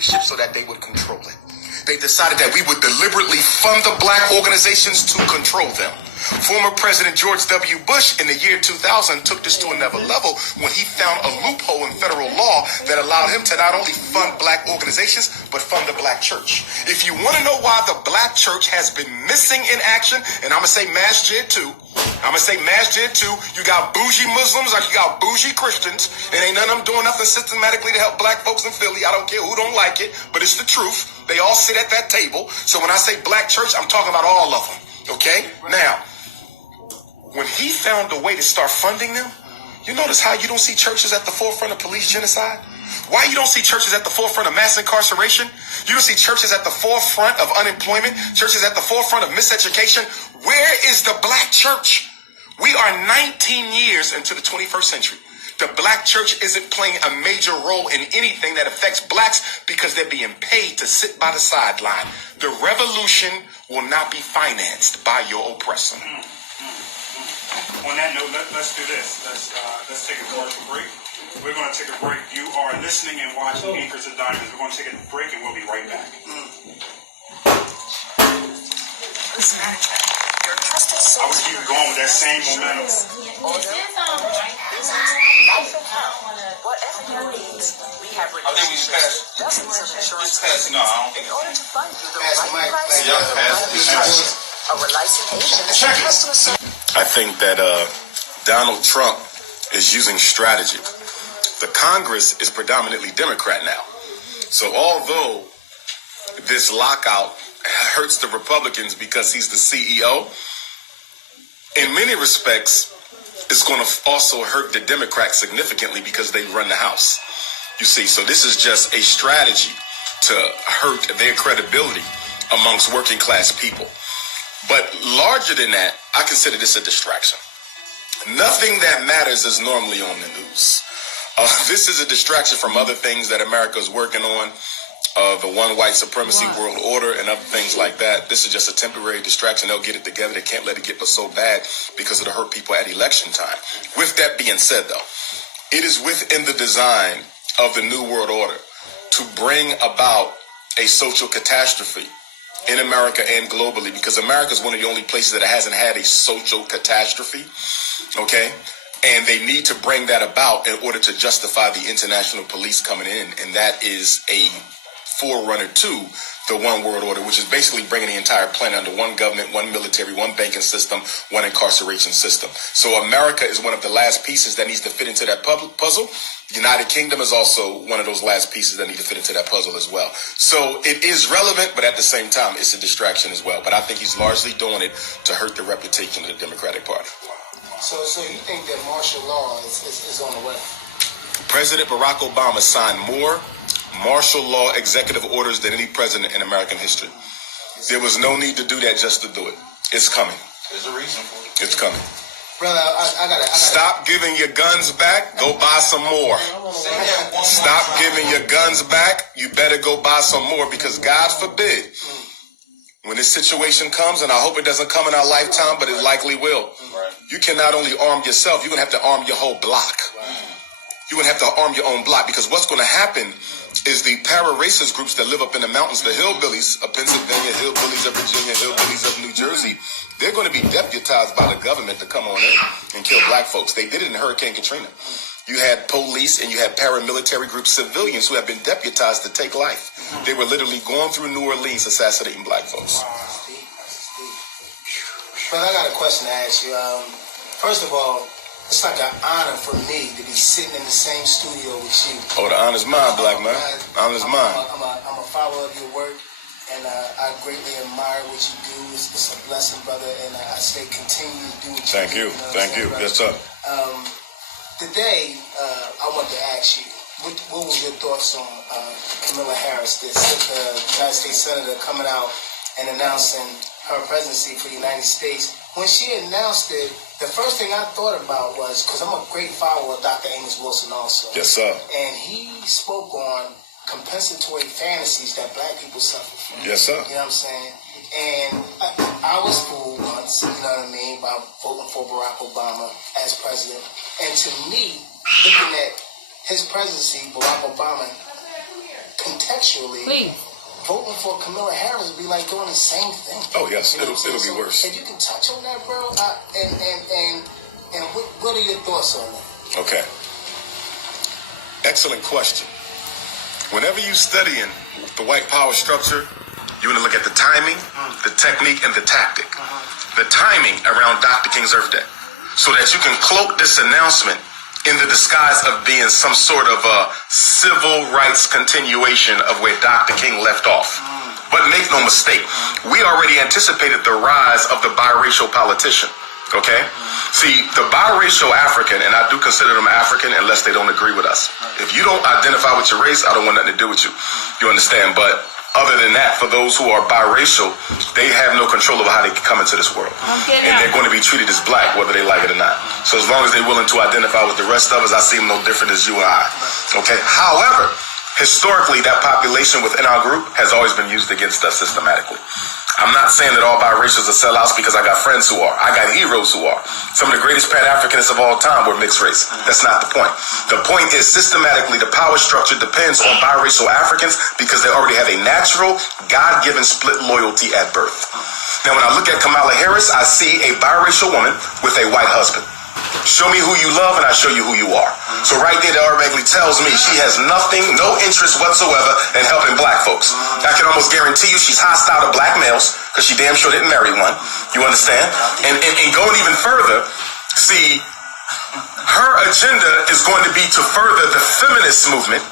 so that they would control it. They decided that we would deliberately fund the black organizations to control them. Former President George W. Bush in the year 2000 took this to another level when he found a loophole in federal law that allowed him to not only fund black organizations, but fund the black church. If you want to know why the black church has been missing in action, and I'm going to say masjid too, you got bougie Muslims like you got bougie Christians, and ain't none of them doing nothing systematically to help black folks in Philly. I don't care who don't like it, but it's the truth. They all sit at that table. So when I say black church, I'm talking about all of them. Okay? Now, when he found a way to start funding them, you notice how you don't see churches at the forefront of police genocide? Why you don't see churches at the forefront of mass incarceration? You don't see churches at the forefront of unemployment, churches at the forefront of miseducation. Where is the black church? We are 19 years into the 21st century. The black church isn't playing a major role in anything that affects blacks because they're being paid to sit by the sideline. The revolution will not be financed by your oppressor. On that note, let's do this. Let's take a commercial break. We're going to take a break. You are listening and watching Anchors and Diamonds. We're going to take a break and we'll be right back. Listen, your trusted source. I was keep going with that same momentum. Whatever your needs, we have I think we should pass. dozens of insurance Pass, no, I don't think in order to find you the Pass the right mic. price. Yeah, pass. Our licensed agents and customer service. I think that Donald Trump is using strategy. The Congress is predominantly Democrat now. So although this lockout hurts the Republicans because he's the CEO, in many respects, it's going to also hurt the Democrats significantly because they run the House. You see, so this is just a strategy to hurt their credibility amongst working class people. But larger than that, I consider this a distraction. Nothing that matters is normally on the news. This is a distraction from other things that America is working on, the one white supremacy world order and other things like that. This is just a temporary distraction. They'll get it together. They can't let it get so bad because it'll hurt people at election time. With that being said, though, it is within the design of the New World Order to bring about a social catastrophe in America and globally, because America is one of the only places that hasn't had a social catastrophe, okay? And they need to bring that about in order to justify the international police coming in, and that is a forerunner to the One World Order, which is basically bringing the entire planet under one government, one military, one banking system, one incarceration system. So America is one of the last pieces that needs to fit into that puzzle. The United Kingdom is also one of those last pieces that need to fit into that puzzle as well. So it is relevant, but at the same time, it's a distraction as well. But I think he's largely doing it to hurt the reputation of the Democratic Party. So you think that martial law is on the way? President Barack Obama signed more martial law executive orders than any president in American history. There was no need to do that just to do it. It's coming. There's a reason for it. It's coming. Brother, I gotta Stop giving your guns back. Go buy some more. Stop giving your guns back. You better go buy some more, because God forbid, when this situation comes, and I hope it doesn't come in our lifetime, but it likely will, you can not only arm yourself, you're going to have to arm your whole block. You're going to have to arm your own block, because what's going to happen is the para-racist groups that live up in the mountains, the hillbillies of Pennsylvania, hillbillies of Virginia, hillbillies of New Jersey, they're going to be deputized by the government to come on in and kill black folks. They did it in Hurricane Katrina. You had police and you had paramilitary groups, civilians who have been deputized to take life. They were literally going through New Orleans assassinating black folks. But I got a question to ask you. First of all, it's like an honor for me to be sitting in the same studio with you. Oh, the honor's mine, black man. Honor's mine. I'm a follower of your work, and I greatly admire what you do. It's a blessing, brother, and I say continue to do what you do. Thank you. Thank you. Yes, sir. Today, I want to ask you, what was your thoughts on Kamala Harris, the United States Senator, coming out and announcing her presidency for the United States? When she announced it, the first thing I thought about was, because I'm a great follower of Dr. Amos Wilson also. Yes, sir. And he spoke on compensatory fantasies that black people suffer from. Yes, sir. You know what I'm saying? And I was fooled once, you know what I mean, by voting for Barack Obama as president. And to me, looking at his presidency, Barack Obama contextually, voting for Kamala Harris would be like doing the same thing. Oh yes, You know it'll what I'm saying? be worse. If you can touch on that, bro, and what are your thoughts on that? Okay. Excellent question. Whenever you studying the white power structure, you want to look at the timing, the technique, and the tactic. The timing around Dr. King's Earth Day, so that you can cloak this announcement in the disguise of being some sort of a civil rights continuation of where Dr. King left off. But make no mistake, we already anticipated the rise of the biracial politician. Okay? See, the biracial African, and I do consider them African unless they don't agree with us. If you don't identify with your race, I don't want nothing to do with you. You understand? But other than that, for those who are biracial, they have no control over how they come into this world. And they're going to be treated as black, whether they like it or not. So as long as they're willing to identify with the rest of us, I see them no different as you and I. Okay? However, historically, that population within our group has always been used against us systematically. I'm not saying that all biracials are sellouts because I got friends who are. I got heroes who are. Some of the greatest Pan-Africanists of all time were mixed race. That's not the point. The point is systematically the power structure depends on biracial Africans because they already have a natural, God-given split loyalty at birth. Now, when I look at Kamala Harris, I see a biracial woman with a white husband. Show me who you love and I show you who you are. So right there, that automatically tells me she has nothing, no interest whatsoever in helping black folks. I can almost guarantee you she's hostile to black males because she damn sure didn't marry one. You understand? And going even further, see, her agenda is going to be to further the feminist movement,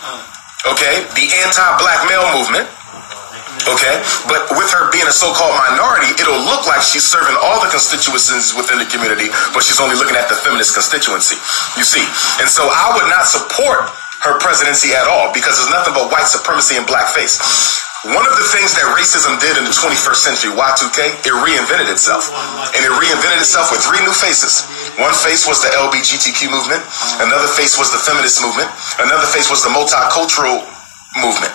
okay, the anti-black male movement. Okay, but with her being a so-called minority, it'll look like she's serving all the constituencies within the community, but she's only looking at the feminist constituency, you see. And so I would not support her presidency at all because there's nothing but white supremacy and blackface. One of the things that racism did in the 21st century, Y2K, it reinvented itself. And it reinvented itself with three new faces. One face was the LGBTQ movement. Another face was the feminist movement. Another face was the multicultural movement.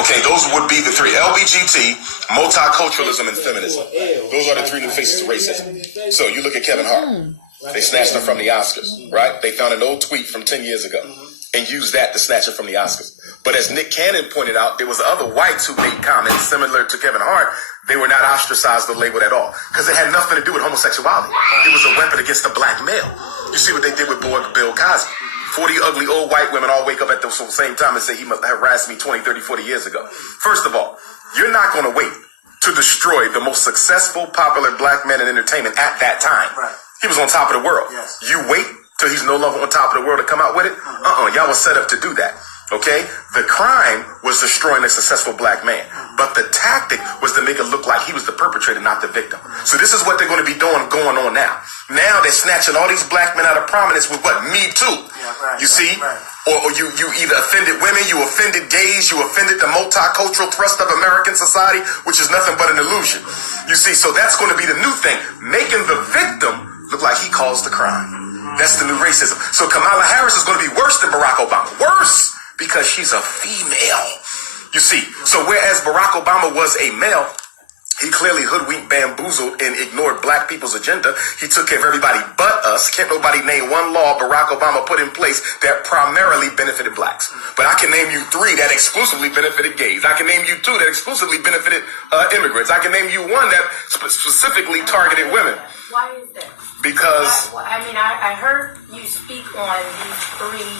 Okay, those would be the three: LGBT, multiculturalism, and feminism. Those are the three new faces of racism. So you look at Kevin Hart. They snatched him from the Oscars, right? They found an old tweet from 10 years ago and used that to snatch him from the Oscars. But as Nick Cannon pointed out, there was other whites who made comments similar to Kevin Hart. They were not ostracized or labeled at all because it had nothing to do with homosexuality. It was a weapon against the black male. You see what they did with Bill Cosby. 40 ugly old white women all wake up at the same time and say he must have harassed me 20, 30, 40 years ago. First of all, you're not going to wait to destroy the most successful, popular black man in entertainment at that time. Right. He was on top of the world. Yes. You wait till he's no longer on top of the world to come out with it? Y'all was set up to do that. Okay? The crime was destroying a successful black man. But the tactic was to make it look like he was the perpetrator, not the victim. So this is what they're going to be doing going on now. Now they're snatching all these black men out of prominence with what? Me Too. Yeah, right, you see? Right. Or you either offended women, you offended gays, you offended the multicultural thrust of American society, which is nothing but an illusion. You see? So that's going to be the new thing. Making the victim look like he caused the crime. That's the new racism. So Kamala Harris is going to be worse than Barack Obama. Worse! Because she's a female. You see, so whereas Barack Obama was a male, he clearly hoodwinked, bamboozled, and ignored black people's agenda. He took care of everybody but us. Can't nobody name one law Barack Obama put in place that primarily benefited blacks. But I can name you three that exclusively benefited gays. I can name you two that exclusively benefited immigrants. I can name you one that specifically targeted women. Why is that? Because I heard you speak on these three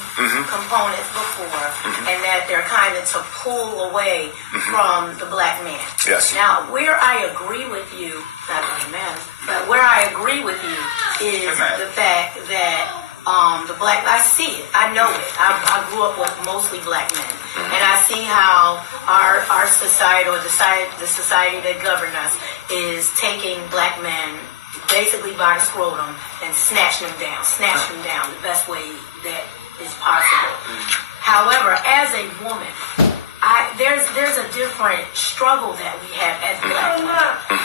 components before, and that they're kind of to pull away from the black man. Yes. Now, where I agree with you, not that it matters, but where I agree with you is the fact that I see it, I know it. I grew up with mostly black men, and I see how our society, or the society that governs us, is taking black men basically by the scrotum and snatching them down the best way that is possible. However, as a woman, there's a different struggle that we have as black women,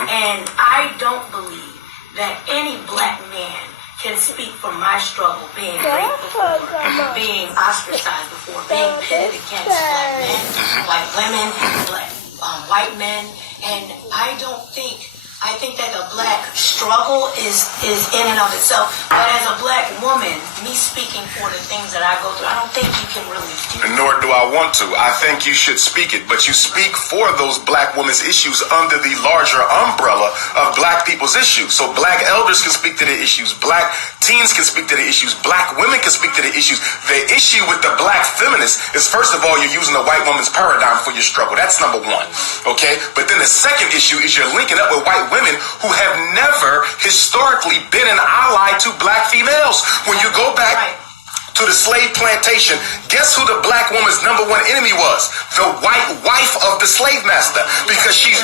and I don't believe that any black man can speak for my struggle, being raped before, being ostracized before, being pitted against black men, white women, white men, and I don't think I think that the black struggle is in and of itself. But as a black woman, me speaking for the things that I go through, I don't think you can really do that. Nor do I want to. I think you should speak it, but you speak for those black women's issues under the larger umbrella of black people's issues. So black elders can speak to the issues, black teens can speak to the issues, black women can speak to the issues. The issue with the black feminist is, first of all, you're using the white woman's paradigm for your struggle. That's number one, okay? But then the second issue is you're linking up with white women who have never historically been an ally to black females. When you go back to the slave plantation, guess who the black woman's number one enemy was? The white wife of the slave master. Because she's...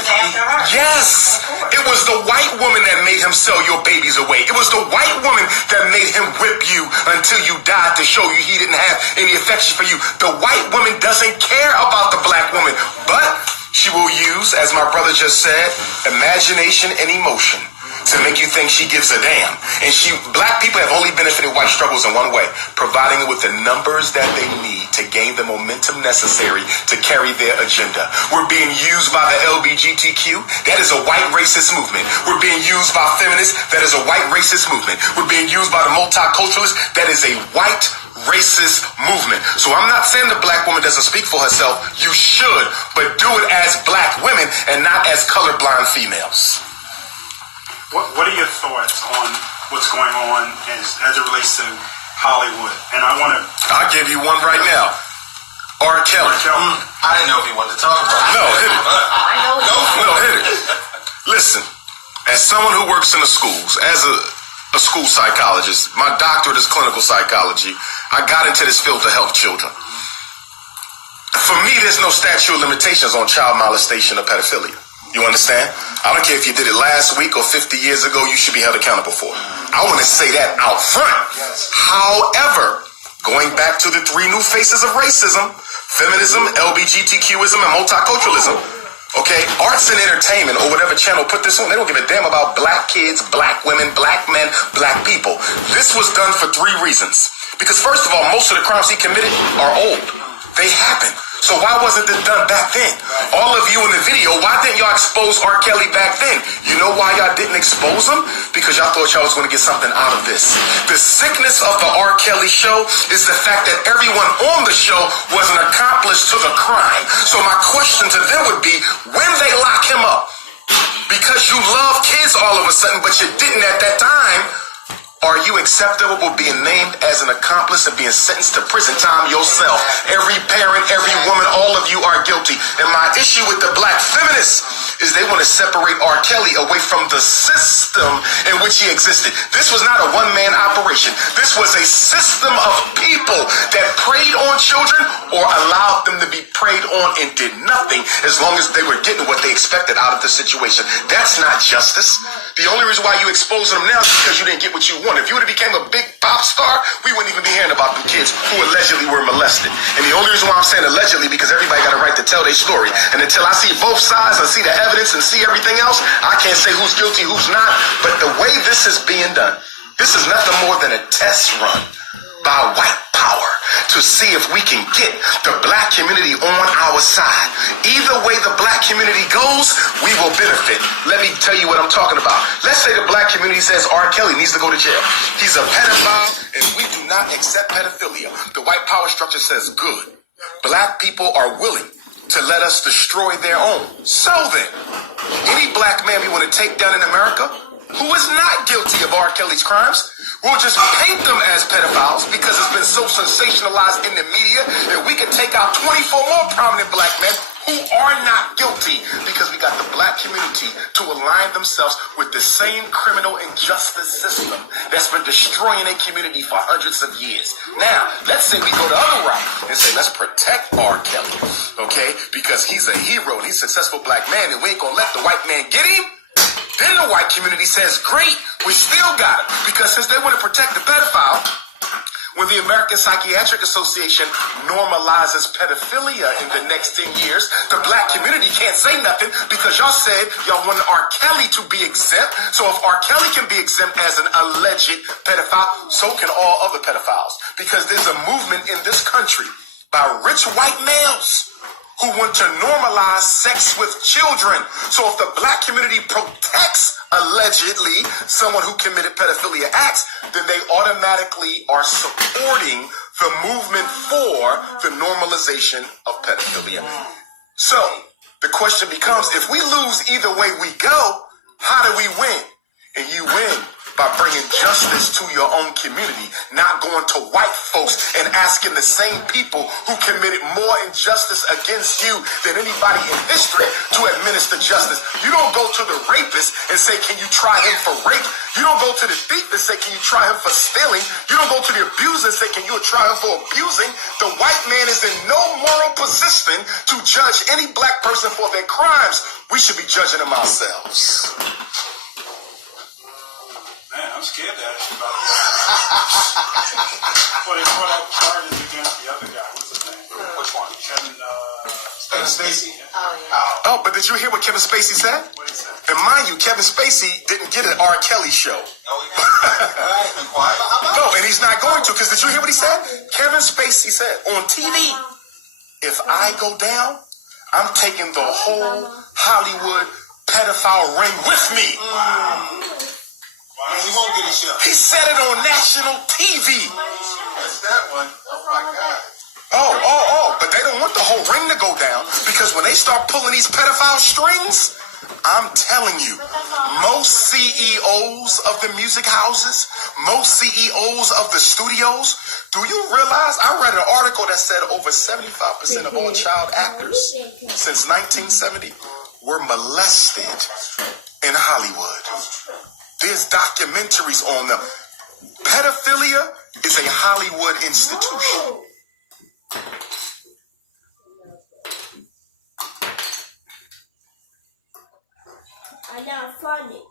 Yes! It was the white woman that made him sell your babies away. It was the white woman that made him whip you until you died to show you he didn't have any affection for you. The white woman doesn't care about the black woman, but she will use, as my brother just said, imagination and emotion to make you think she gives a damn. And black people have only benefited white struggles in one way, providing it with the numbers that they need to gain the momentum necessary to carry their agenda. We're being used by the LGBTQ. That is a white racist movement. We're being used by feminists. That is a white racist movement. We're being used by the multiculturalists. That is a white racist movement. So I'm not saying the black woman doesn't speak for herself. You should, but do it as black women and not as colorblind females. What are your thoughts on what's going on as it relates to Hollywood? And I'll give you one right now. R. Kelly. I didn't know if he wanted to talk about it. No, hit it. I know No, hit it. Listen, as someone who works in the schools, as a school psychologist, my doctorate is clinical psychology. I got into this field to help children. For me, there's no statute of limitations on child molestation or pedophilia. You understand? I don't care if you did it last week or 50 years ago, you should be held accountable for it. I want to say that out front. However, going back to the three new faces of racism, feminism, LGBTQism, and multiculturalism, okay, arts and entertainment or whatever channel put this on, they don't give a damn about black kids, black women, black men, black people. This was done for three reasons. Because first of all, most of the crimes he committed are old. They happened. So why wasn't this done back then? All of you in the video, why didn't y'all expose R. Kelly back then? You know why y'all didn't expose him? Because y'all thought y'all was going to get something out of this. The sickness of the R. Kelly show is the fact that everyone on the show was an accomplice to the crime. So my question to them would be, when they lock him up, because you love kids all of a sudden, but you didn't at that time, are you acceptable being named as an accomplice and being sentenced to prison time yourself? Every parent, every woman, all of you are guilty. And my issue with the black feminists is they want to separate R. Kelly away from the system in which he existed. This was not a one-man operation. This was a system of people that preyed on children or allowed them to be preyed on and did nothing as long as they were getting what they expected out of the situation. That's not justice. The only reason why you exposing them now is because you didn't get what you wanted. If you would have became a big pop star, we wouldn't even be hearing about them kids who allegedly were molested. And the only reason why I'm saying allegedly, because everybody got a right to tell their story. And until I see both sides and see the evidence and see everything else, I can't say who's guilty, who's not. But the way this is being done, this is nothing more than a test run by white power to see if we can get the black community on our side. Either way the black community goes, we will benefit. Let me tell you what I'm talking about. Let's say the black community says R. Kelly needs to go to jail. He's a pedophile and we do not accept pedophilia. The white power structure says good. Black people are willing to let us destroy their own. So then, any black man we want to take down in America who is not guilty of R. Kelly's crimes, we'll just paint them as pedophiles because it's been so sensationalized in the media that we can take out 24 more prominent black men who are not guilty because we got the black community to align themselves with the same criminal and justice system that's been destroying a community for hundreds of years. Now, let's say we go the other route and say, let's protect R. Kelly, okay? Because he's a hero and he's a successful black man and we ain't gonna let the white man get him. Then the white community says, great, we still got him. Because since they want to protect the pedophile, when the American Psychiatric Association normalizes pedophilia in the next 10 years, the black community can't say nothing because y'all said y'all want R. Kelly to be exempt. So if R. Kelly can be exempt as an alleged pedophile, so can all other pedophiles. Because there's a movement in this country by rich white males who want to normalize sex with children. So if the black community protects, allegedly, someone who committed pedophilia acts, then they automatically are supporting the movement for the normalization of pedophilia. So the question becomes, if we lose either way we go, how do we win? And you win by bringing justice to your own community, not going to white folks and asking the same people who committed more injustice against you than anybody in history to administer justice. You don't go to the rapist and say, can you try him for rape? You don't go to the thief and say, can you try him for stealing? You don't go to the abuser and say, can you try him for abusing? The white man is in no moral position to judge any black person for their crimes. We should be judging them ourselves. Man, I'm scared to ask you about that. Well, they brought up charges against the other guy. What's his name? Which one? Kevin Spacey. Oh, but did you hear what Kevin Spacey said? What is that? And mind you, Kevin Spacey didn't get an R. Kelly show. No, he been quiet. No, and he's not going to, because did you hear what he said? Kevin Spacey said on TV, if I go down, I'm taking the whole Hollywood pedophile ring with me. And he won't get his show. He said it on national TV. That's that one. Oh my God. Oh, but they don't want the whole ring to go down, because when they start pulling these pedophile strings, I'm telling you, most CEOs of the music houses, most CEOs of the studios, do you realize, I read an article that said over 75% of all child actors since 1970 were molested in Hollywood. There's documentaries on them. Pedophilia is a Hollywood institution. I now find it.